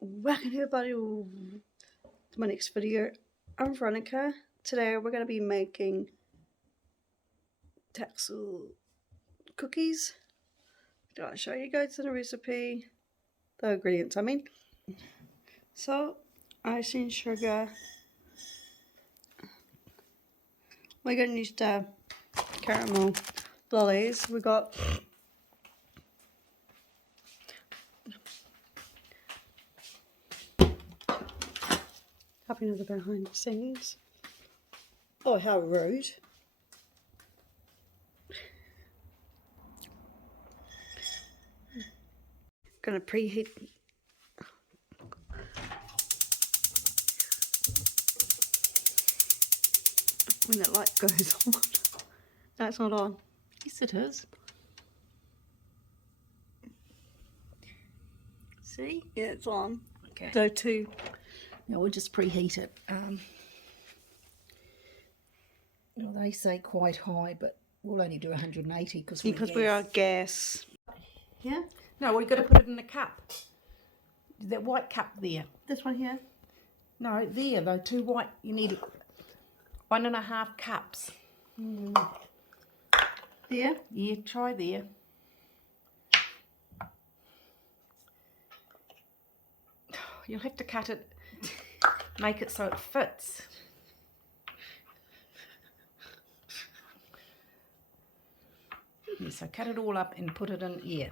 Welcome everybody to my next video. I'm Veronica. Today we're going to be making Texel cookies. I'll show you guys the recipe, the ingredients I mean. So, icing, sugar. We're going to use the caramel lollies. We got happy with the behind the scenes. Oh, how rude. Gonna preheat when that light goes on. No, it's not on. Yes, it is. See? Yeah, it's on. Okay. So two. Now we'll just preheat it. Well, they say quite high, but we'll only do 180 Because we are gas. Yeah? No, we've got to put it in a cup. That white cup there. This one here? No, there, though, two white. You need 1.5 cups. There? Yeah, try there. You'll have to cut it, make it so it fits. Yeah, so cut it all up and put it in here.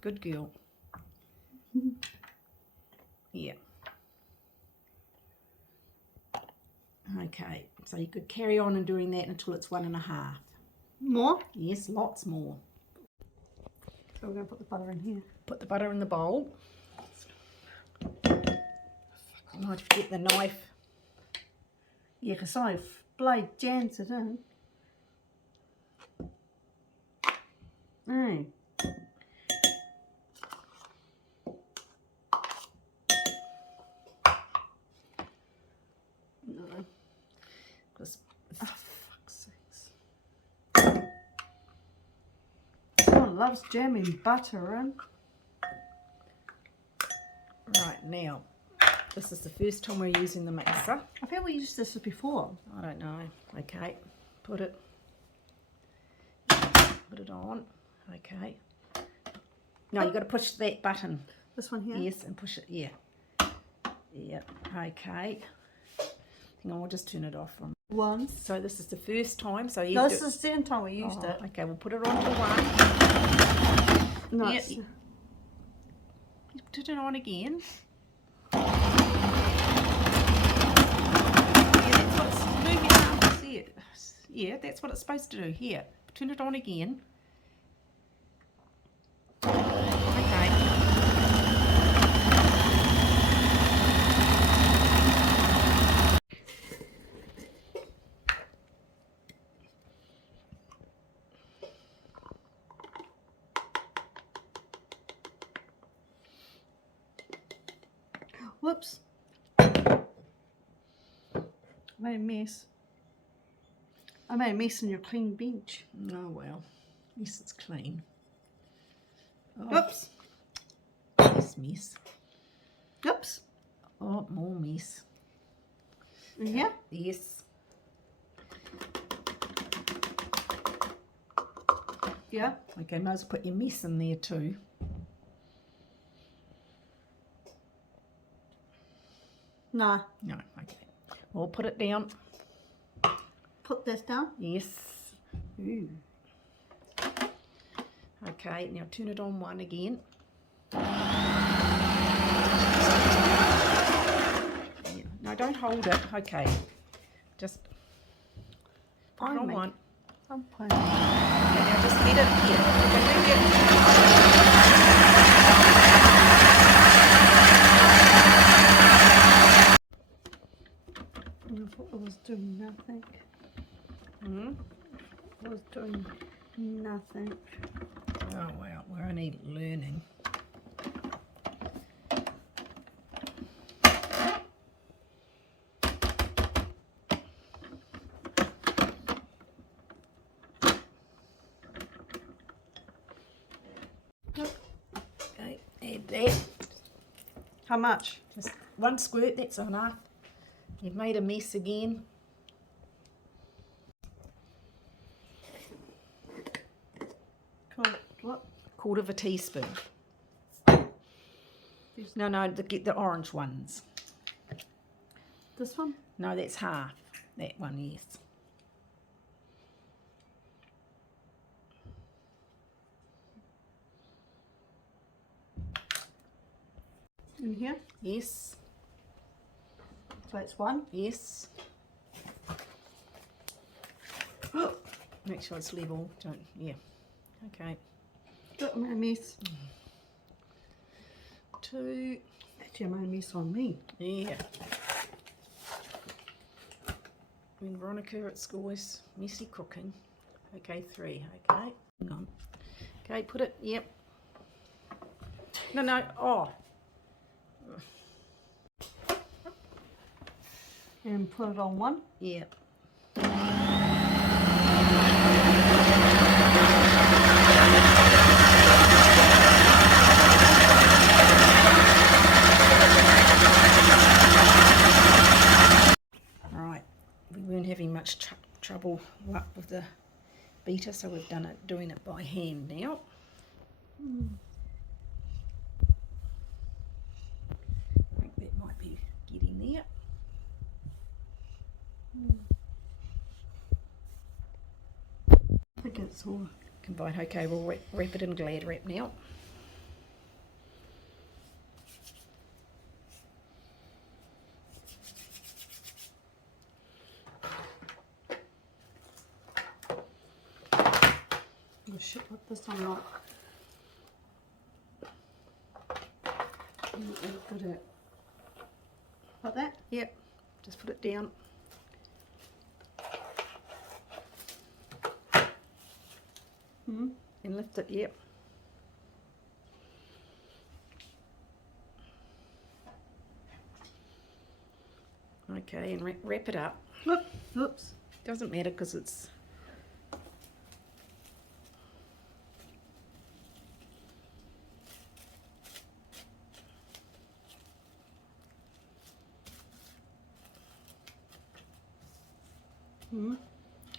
Good girl. Yeah. Okay, so you could carry on and doing that until it's 1.5. More? Yes, lots more. So we're going to put the butter in here. Put the butter in the bowl. I might forget the knife. Yeah, because I've blade jams it in. Mm. No. Just, oh, fuck's sakes. Someone loves jamming butter in. Right, now, this is the first time we're using the mixer. I feel we used this before. I don't know. Okay, put it on. Okay. No, you've got to push that button. This one here? Yes, and push it. Yeah. Yeah. Okay. Hang on, we'll just turn it off. One. So this is the first time. So you. No, this is the second time we used it. Okay, we'll put it on to 1. No, Yeah. You put it on again. Yeah, that's what it's supposed to do. Here, turn it on again. Okay. Whoops. Made a mess. I made a mess on your clean bench. Oh well, at least it's clean. Oh, Whoops. Mess. Oops. Oh, more mess. Yeah? Yes. Yeah. Okay, might as well put your mess in there too. Nah. No, okay. We'll put it down. Put this down. Yes. Ooh. Okay, now turn it on 1 again. Yeah. No, don't hold it. Okay. Just put it on 1. I'm playing. And now just let it here. I thought I was doing nothing. I was doing nothing. Oh wow, we're only learning. Okay, add that. How much? Just 1 squirt, that's enough. You've made a mess again. What? 1/4 teaspoon. No, get the orange ones. This one? No, that's half. That one, yes. In here? Yes. So it's 1. Yes. Make sure it's level. Don't. Yeah. Okay. Got my mess. 2. Actually, my mess on me. Yeah. When Veronica at school is messy cooking. Okay, 3. Okay. Hang on. Okay, put it. Yep. No. Oh. And put it on 1. Yep. Right. We weren't having much trouble luck with the beater, so we've doing it by hand now. I think that might be getting there. I think it's all. Combine. Okay, we'll wrap it in Glad wrap now. Oh shit, what this I'm not. I'm not really good at. Like that? Yep. Just put it down. And lift it. Yep. Okay, and wrap it up. Oops. Doesn't matter because it's.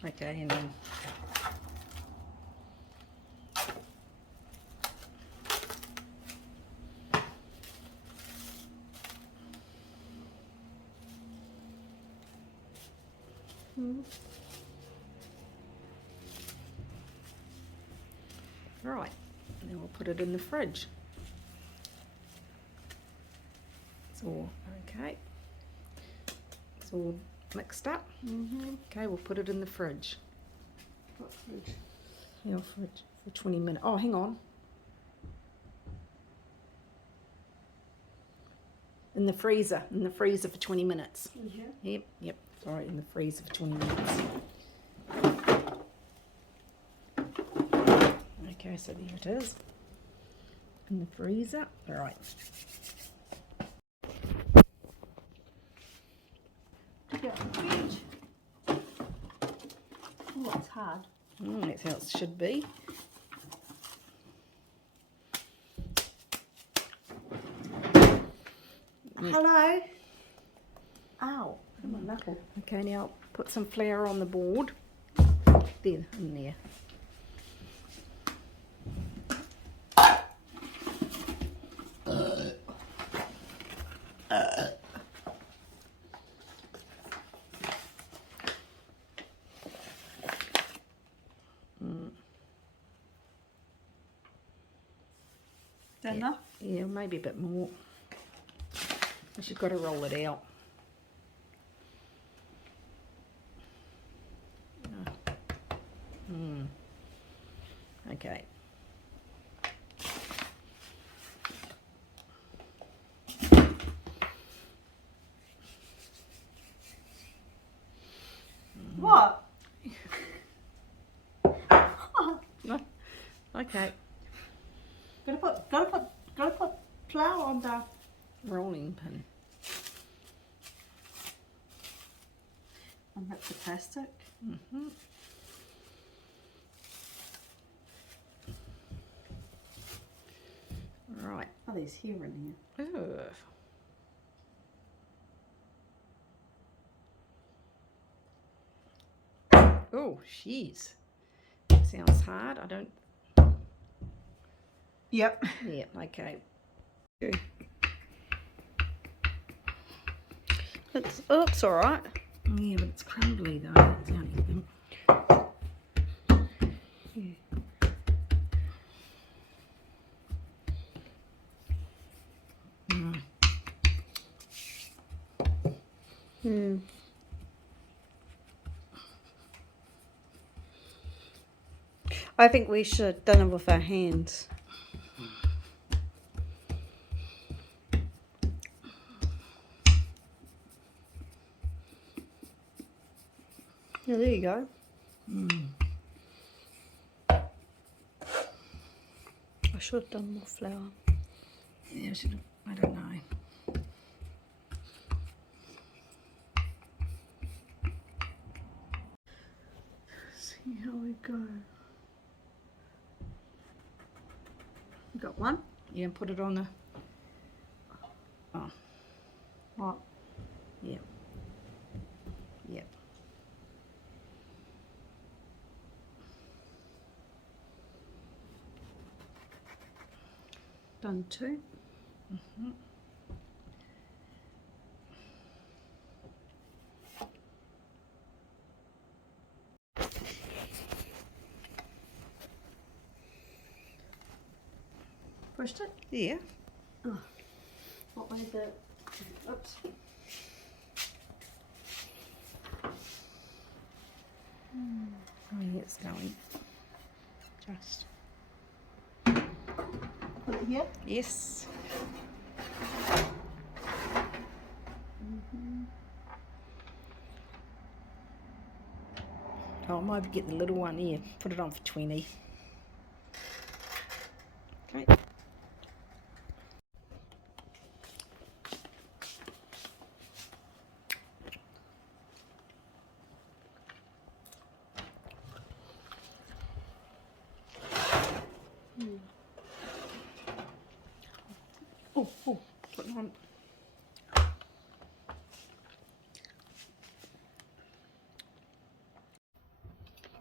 Okay, and then. Right, and then we'll put it in the fridge. It's all okay. It's all mixed up. Okay, we'll put it in the fridge. What fridge? Your fridge for 20 minutes. Oh, hang on. In the freezer for 20 minutes. In here? Yep. Sorry, in the freezer for 20 minutes. Okay, so there it is. In the freezer. All right. Yeah, fridge. Oh, it's hard. That's how it should be. Hello? Ow. My knuckle. Okay, now put some flour on the board. There, in there. Is that enough? Yeah, maybe a bit more. But you've got to roll it out. Okay. What? Okay. Gotta put flour on the Rolling pin. unwrap the plastic. Right. Oh, there's hair in here. Ugh. Oh, jeez. That sounds hard. I don't... Yep. Yeah, okay. It looks alright. Yeah, but it's crumbly though. That's the only thing. I think we should have done it with our hands. Yeah, there you go. I should have done more flour. Yeah, I should have... I don't know. See how we go. You got one? Yeah, put it on the... Oh, What? yeah. Yeah. Done two. Pushed it? Yeah. Oh. What made that? Oops. Oh, yeah, it's going. Just... Put it here? Yes. Oh, I might get the little one here. Put it on for 20. Okay. Oh, put it on.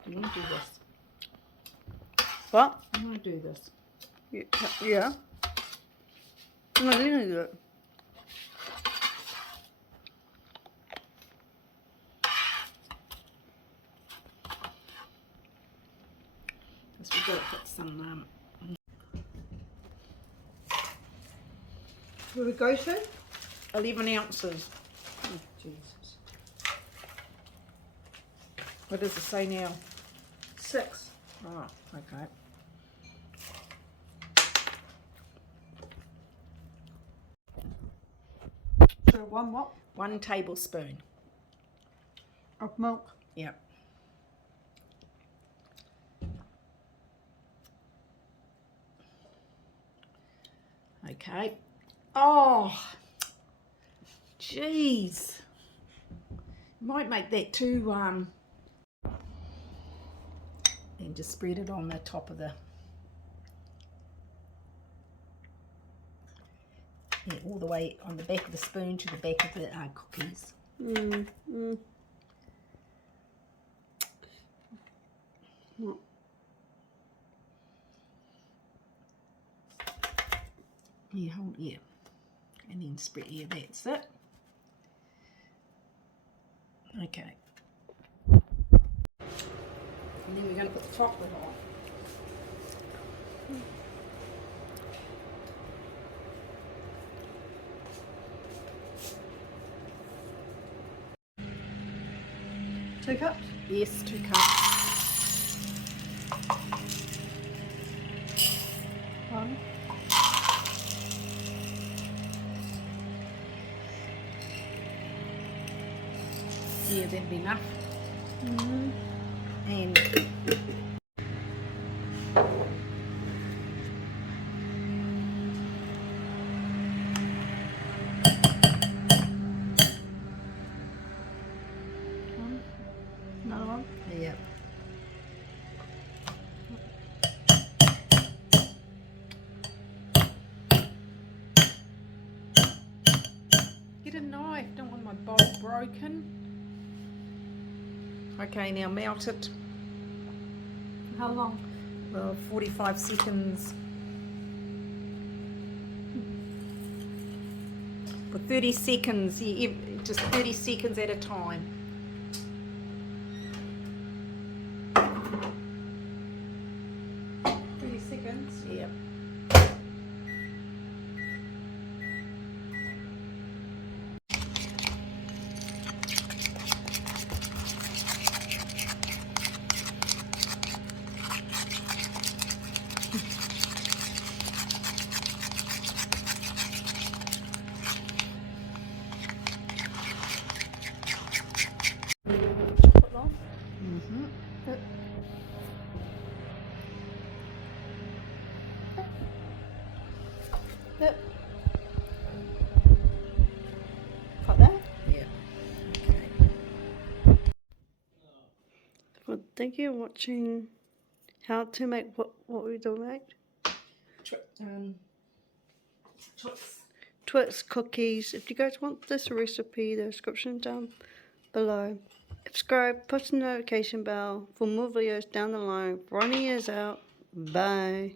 You want to do this? What? I want to do this. Yeah. No, you can do it. Because we've got to put some... Will we go to? 11 ounces. Oh, Jesus. What does it say now? 6. Oh, okay. So 1 what? 1 tablespoon. Of milk. Yep. Okay. Oh, jeez. Might make that too, and just spread it on the top of the, yeah, all the way on the back of the spoon to the back of the cookies. Yeah, yeah. And then spread, yeah, that's it. Okay. And then we're going to put the chocolate on. Two cups? Yes, 2 cups. 1. Yeah, that'd be enough. Mm-hmm. And Another one? yeah. Get a knife, don't want my bowl broken. Okay, now melt it. How long? Well, 45 seconds. For 30 seconds, just 30 seconds at a time. 30 seconds. Yeah. Chocolate long. Mm-hmm. Yep. Like that. Yeah. Okay. Well, thank you for watching how to make what we do make. Twix. Twix cookies. If you guys want this recipe, the description down below. Subscribe, push the notification bell for more videos down the line. Ronnie is out. Bye.